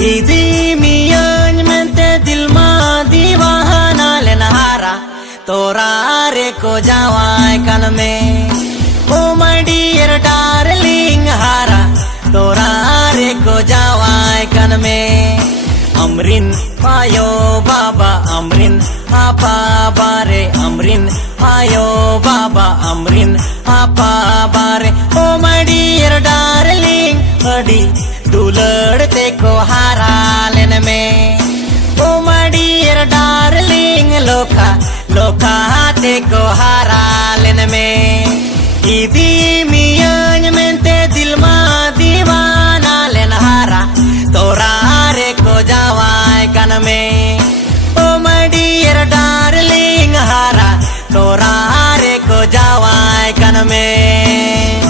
Idi miyan mente dil ma दीवाना लेना हारा तोरा रे को जावाय कन में ओ माय डियर डार्लिंग हारा तोरा रे को जावाय कन में अमरिन आयो बाबा अमरिन आपा बारे अमरिन आयो बाबा अमरिन आपा बारे ओ माय डियर डार्लिंग अडी दुलड़ते को हारा लेन में ओ माय डियर डार्लिंग लोका लोका ते को हारा लेन में इदी मियान मेंते दिल मा दीवाना लेन हारा तोरा रे को जावाय कन में ओ माय डियर डार्लिंग हारा तोरा रे को जावाय कन में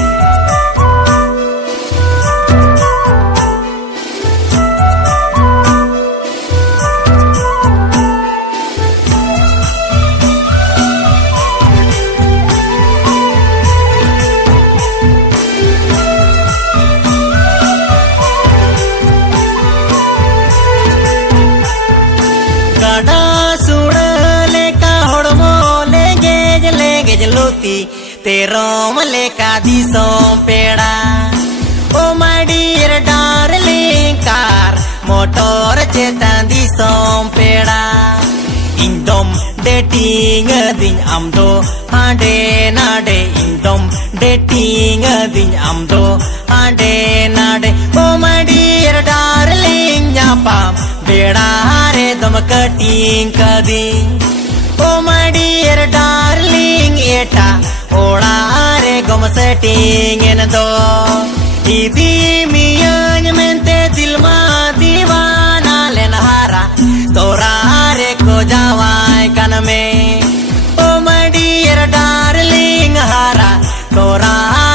तेरों लेका दिसों पेड़ा oh my dear darling car motor चेता दिसों पेड़ा इंदम डेटिंग दिन आमदो आडे नाडे इंदम डेटिंग दिन आमदो आडे नाडे ओ माय डियर डार्लिंग न्यापाम बेड़ा रे दम कटिंग कदी ओ माय डियर डार्लिंग एटा ओड़ा रे गम सेटिंग इन दो इदी मियान मेंते दिल मा दीवाना लेन हारा तोरा रे को जावाय कन में ओ माय डियर डार्लिंग हारा तोरा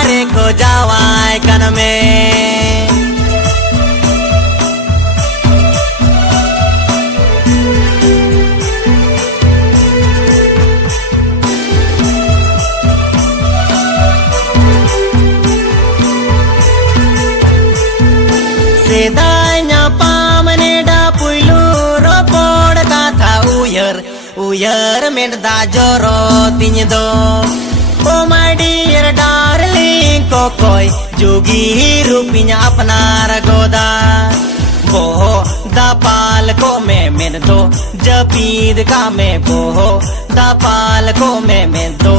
रे को जावाय कन में सेदाइnya pameneda puilu ropod kata uyar menda joro tinyo oh my dear darling kokoi jogi rupinya apnar goda boho dapal ko men do japid ka me boho dapal ko men do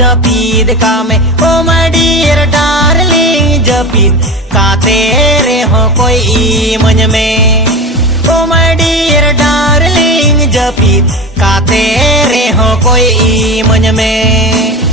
japid ka me oh my dear darling japid का तेरे हो कोई मन में ओ my dear darling जपीत का तेरे हो कोई मन में